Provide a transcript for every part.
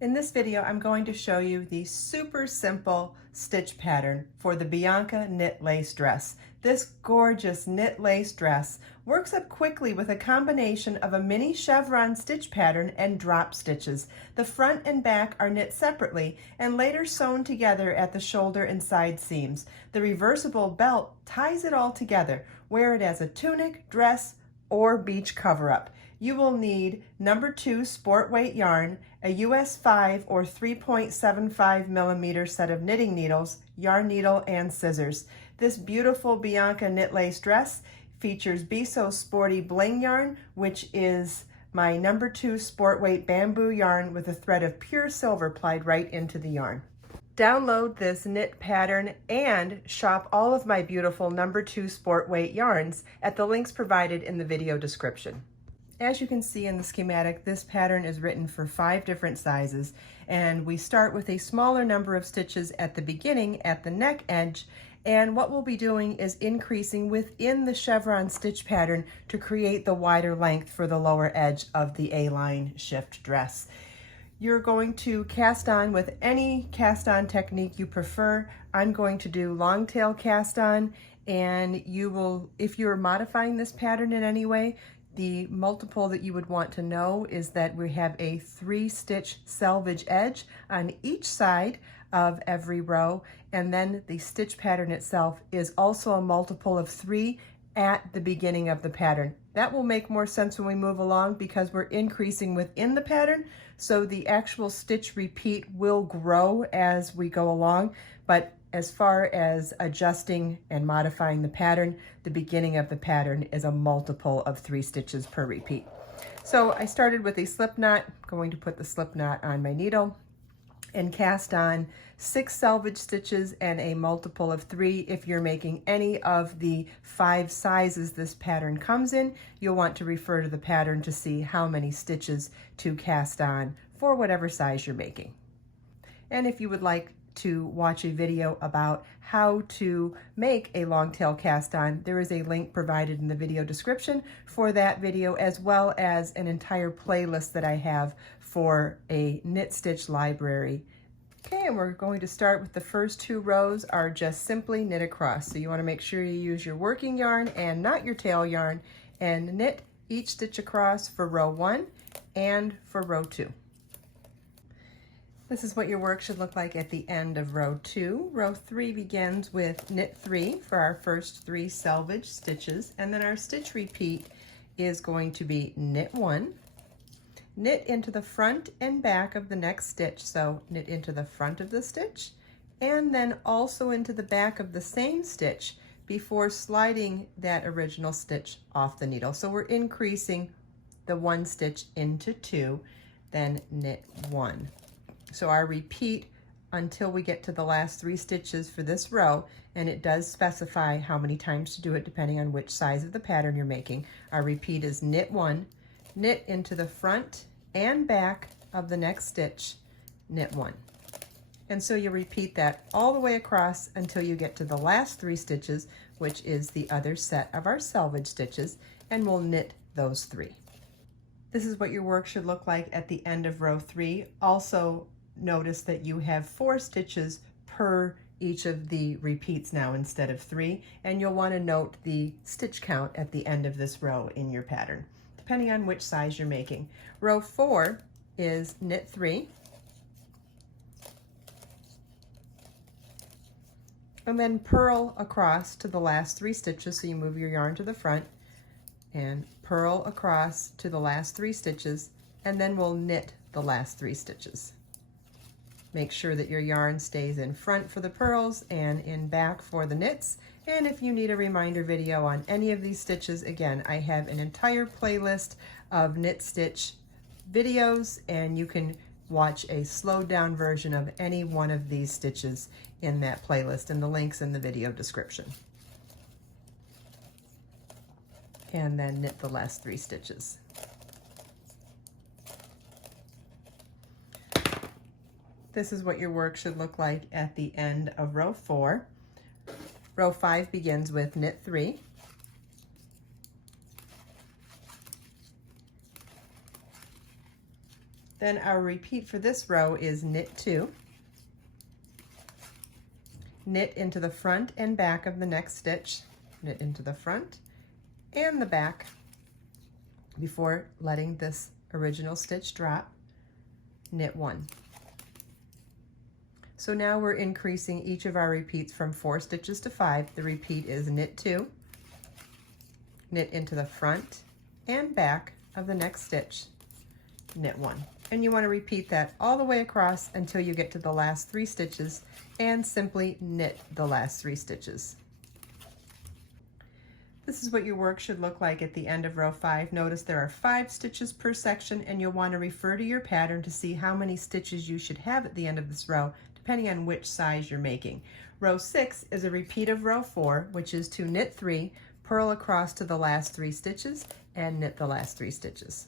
In this video, I'm going to show you the super simple stitch pattern for the Bianca knit lace dress. This gorgeous knit lace dress works up quickly with a combination of a mini chevron stitch pattern and drop stitches. The front and back are knit separately and later sewn together at the shoulder and side seams. The reversible belt ties it all together. Wear it as a tunic, dress, or beach cover-up. You will need number 2 sport weight yarn, a US 5 or 3.75 millimeter set of knitting needles, yarn needle, and scissors. This beautiful Bianca knit lace dress features Biso Sporty Bling yarn, which is my number 2 sport weight bamboo yarn with a thread of pure silver plied right into the yarn. Download this knit pattern and shop all of my beautiful number 2 sport weight yarns at the links provided in the video description. As you can see in the schematic, this pattern is written for 5 different sizes, and we start with a smaller number of stitches at the beginning at the neck edge, and what we'll be doing is increasing within the chevron stitch pattern to create the wider length for the lower edge of the A-line shift dress. You're going to cast on with any cast on technique you prefer. I'm going to do long tail cast on, and you will, if you're modifying this pattern in any way, the multiple that you would want to know is that we have a 3-stitch selvage edge on each side of every row, and then the stitch pattern itself is also a multiple of 3 at the beginning of the pattern. That will make more sense when we move along because we're increasing within the pattern, so the actual stitch repeat will grow as we go along, but as far as adjusting and modifying the pattern, the beginning of the pattern is a multiple of 3 stitches per repeat. So I started with a slip knot, going to put the slip knot on my needle and cast on 6 selvage stitches and a multiple of 3. If you're making any of the 5 sizes this pattern comes in, you'll want to refer to the pattern to see how many stitches to cast on for whatever size you're making. And if you would like to watch a video about how to make a long tail cast on, there is a link provided in the video description for that video, as well as an entire playlist that I have for a knit stitch library. Okay, and we're going to start with the first 2 rows are just simply knit across. So you want to make sure you use your working yarn and not your tail yarn, and knit each stitch across for row 1 and for row 2. This is what your work should look like at the end of row 2. Row 3 begins with knit 3 for our first 3 selvage stitches, and then our stitch repeat is going to be knit 1, knit into the front and back of the next stitch, so knit into the front of the stitch, and then also into the back of the same stitch before sliding that original stitch off the needle. So we're increasing the 1 stitch into 2, then knit 1. So our repeat until we get to the last 3 stitches for this row, and it does specify how many times to do it depending on which size of the pattern you're making. Our repeat is knit 1, knit into the front and back of the next stitch, knit 1. And so you repeat that all the way across until you get to the last 3 stitches, which is the other set of our selvage stitches, and we'll knit those 3. This is what your work should look like at the end of row 3. Also, notice that you have 4 stitches per each of the repeats now instead of 3, and you'll want to note the stitch count at the end of this row in your pattern, depending on which size you're making. Row 4 is knit 3, and then purl across to the last 3 stitches, so you move your yarn to the front and purl across to the last 3 stitches, and then we'll knit the last 3 stitches. Make sure that your yarn stays in front for the purls and in back for the knits. And if you need a reminder video on any of these stitches, again, I have an entire playlist of knit stitch videos, and you can watch a slowed down version of any one of these stitches in that playlist, and the link's in the video description. And then knit the last 3 stitches. This is what your work should look like at the end of row 4. Row 5 begins with knit 3, Then our repeat for this row is knit 2, knit into the front and back of the next stitch, knit into the front and the back before letting this original stitch drop, knit 1. So now we're increasing each of our repeats from 4 stitches to 5. The repeat is knit 2, knit into the front and back of the next stitch, knit 1. And you want to repeat that all the way across until you get to the last 3 stitches and simply knit the last 3 stitches. This is what your work should look like at the end of row 5. Notice there are 5 stitches per section, and you'll want to refer to your pattern to see how many stitches you should have at the end of this row, depending on which size you're making. Row 6 is a repeat of row 4, which is to knit 3, purl across to the last 3 stitches, and knit the last 3 stitches.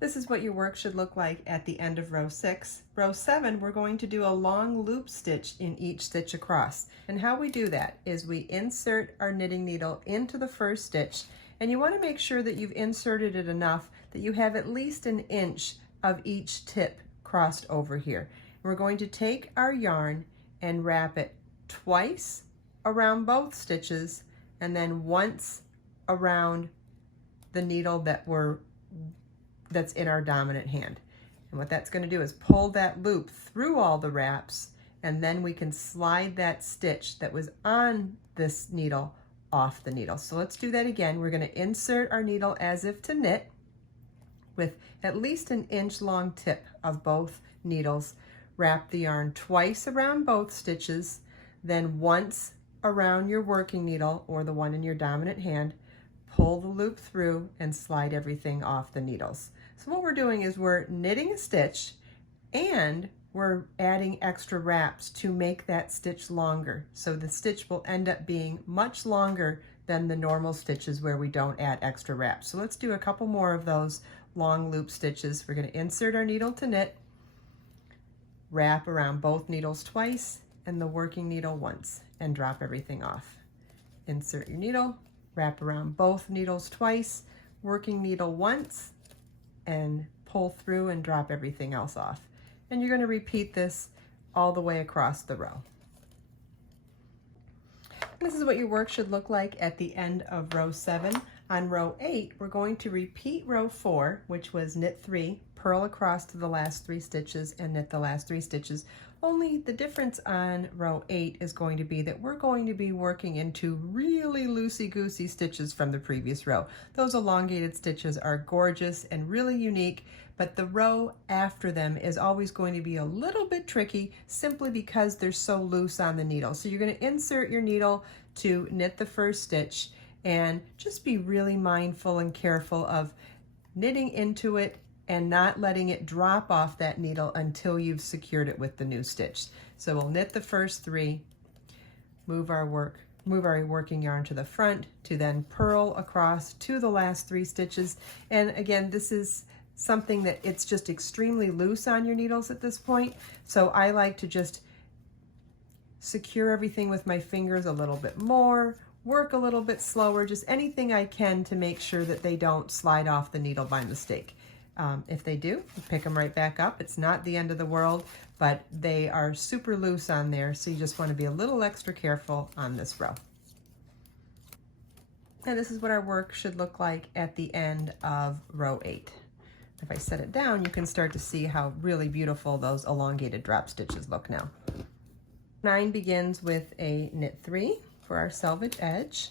This is what your work should look like at the end of row 6. Row 7, we're going to do a long loop stitch in each stitch across. And how we do that is we insert our knitting needle into the first stitch, and you want to make sure that you've inserted it enough that you have at least an inch of each tip crossed over here. We're going to take our yarn and wrap it twice around both stitches and then once around the needle that's in our dominant hand. And what that's going to do is pull that loop through all the wraps, and then we can slide that stitch that was on this needle off the needle. So let's do that again. We're going to insert our needle as if to knit with at least an inch long tip of both needles. Wrap the yarn twice around both stitches, then once around your working needle or the one in your dominant hand, pull the loop through and slide everything off the needles. So what we're doing is we're knitting a stitch and we're adding extra wraps to make that stitch longer. So the stitch will end up being much longer than the normal stitches where we don't add extra wraps. So let's do a couple more of those long loop stitches. We're going to insert our needle to knit, wrap around both needles twice and the working needle once, and drop everything off. Insert your needle, wrap around both needles twice, working needle once, and pull through and drop everything else off. And you're going to repeat this all the way across the row. This is what your work should look like at the end of row 7. On row 8, we're going to repeat row 4, which was knit 3, purl across to the last 3 stitches and knit the last 3 stitches. Only the difference on row 8 is going to be that we're going to be working into really loosey-goosey stitches from the previous row. Those elongated stitches are gorgeous and really unique, but the row after them is always going to be a little bit tricky simply because they're so loose on the needle. So you're going to insert your needle to knit the first stitch and just be really mindful and careful of knitting into it and not letting it drop off that needle until you've secured it with the new stitch. So we'll knit the first 3, move our working yarn to the front to then purl across to the last 3 stitches. And again, this is something that it's just extremely loose on your needles at this point. So I like to just secure everything with my fingers a little bit more, work a little bit slower, just anything I can to make sure that they don't slide off the needle by mistake. If they do, pick them right back up. It's not the end of the world, but they are super loose on there, so you just want to be a little extra careful on this row. And this is what our work should look like at the end of row 8. If I set it down, you can start to see how really beautiful those elongated drop stitches look now. 9 begins with a knit 3 for our selvage edge.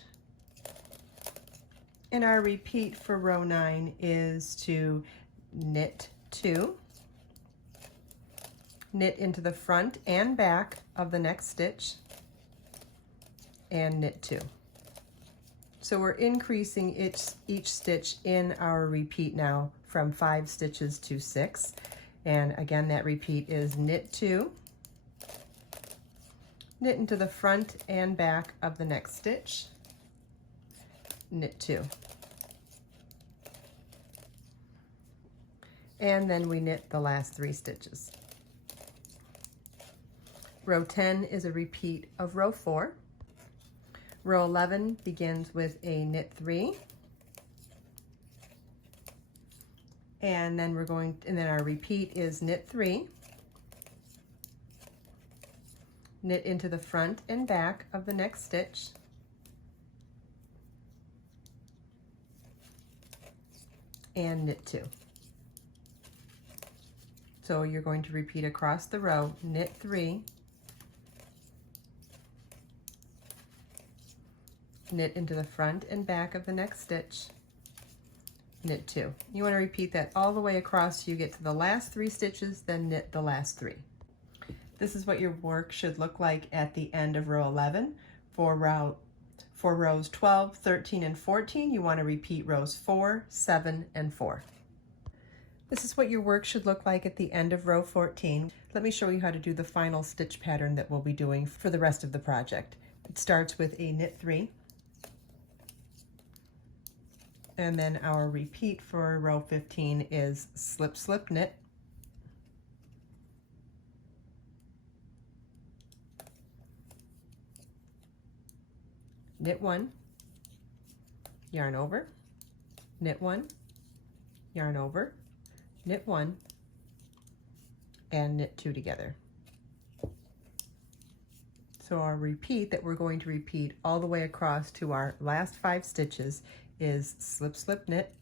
And our repeat for row 9 is to knit 2, knit into the front and back of the next stitch, and knit 2. So we're increasing each stitch in our repeat now from 5 stitches to 6. And again, that repeat is knit 2, knit into the front and back of the next stitch, knit 2. And then we knit the last 3 stitches. Row 10 is a repeat of row 4. Row 11 begins with a knit 3, And then our repeat is knit 3, knit into the front and back of the next stitch, and knit 2. So you're going to repeat across the row, knit 3, knit into the front and back of the next stitch, knit 2. You want to repeat that all the way across till you get to the last 3 stitches, then knit the last 3. This is what your work should look like at the end of row 11. For rows 12, 13, and 14, you want to repeat rows 4, 7, and 4. This is what your work should look like at the end of row 14. Let me show you how to do the final stitch pattern that we'll be doing for the rest of the project. It starts with a knit 3. And then our repeat for row 15 is slip, slip, knit. Knit 1, yarn over, knit 1, yarn over, knit 1, and knit 2 together. So our repeat that we're going to repeat all the way across to our last 5 stitches is slip, slip, knit,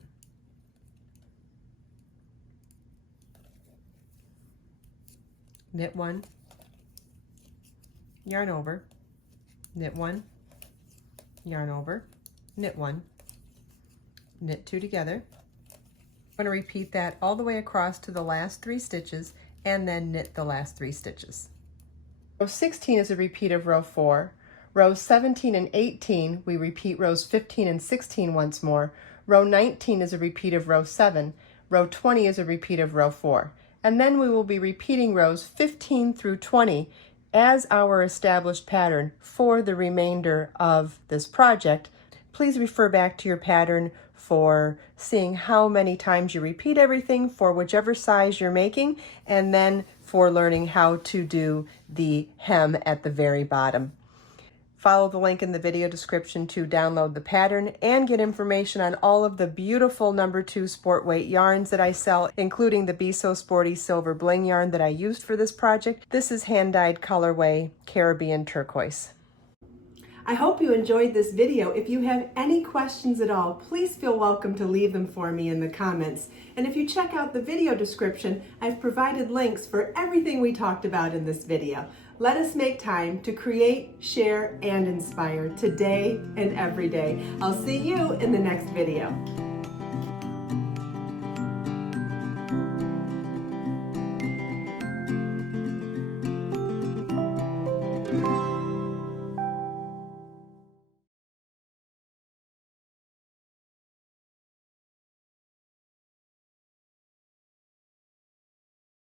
knit 1, yarn over, knit 1, yarn over, knit 1, knit 2 together. I'm going to repeat that all the way across to the last 3 stitches and then knit the last 3 stitches. Row 16 is a repeat of row 4. Rows 17 and 18, we repeat rows 15 and 16 once more. Row 19 is a repeat of row 7. Row 20 is a repeat of row 4. And then we will be repeating rows 15 through 20 as our established pattern for the remainder of this project. Please refer back to your pattern for seeing how many times you repeat everything for whichever size you're making, and then for learning how to do the hem at the very bottom. Follow the link in the video description to download the pattern and get information on all of the beautiful number 2 sport weight yarns that I sell, including the Be So Sporty silver bling yarn that I used for this project. This is hand-dyed colorway Caribbean turquoise. I hope you enjoyed this video. If you have any questions at all, please feel welcome to leave them for me in the comments. And if you check out the video description, I've provided links for everything we talked about in this video. Let us make time to create, share, and inspire today and every day. I'll see you in the next video.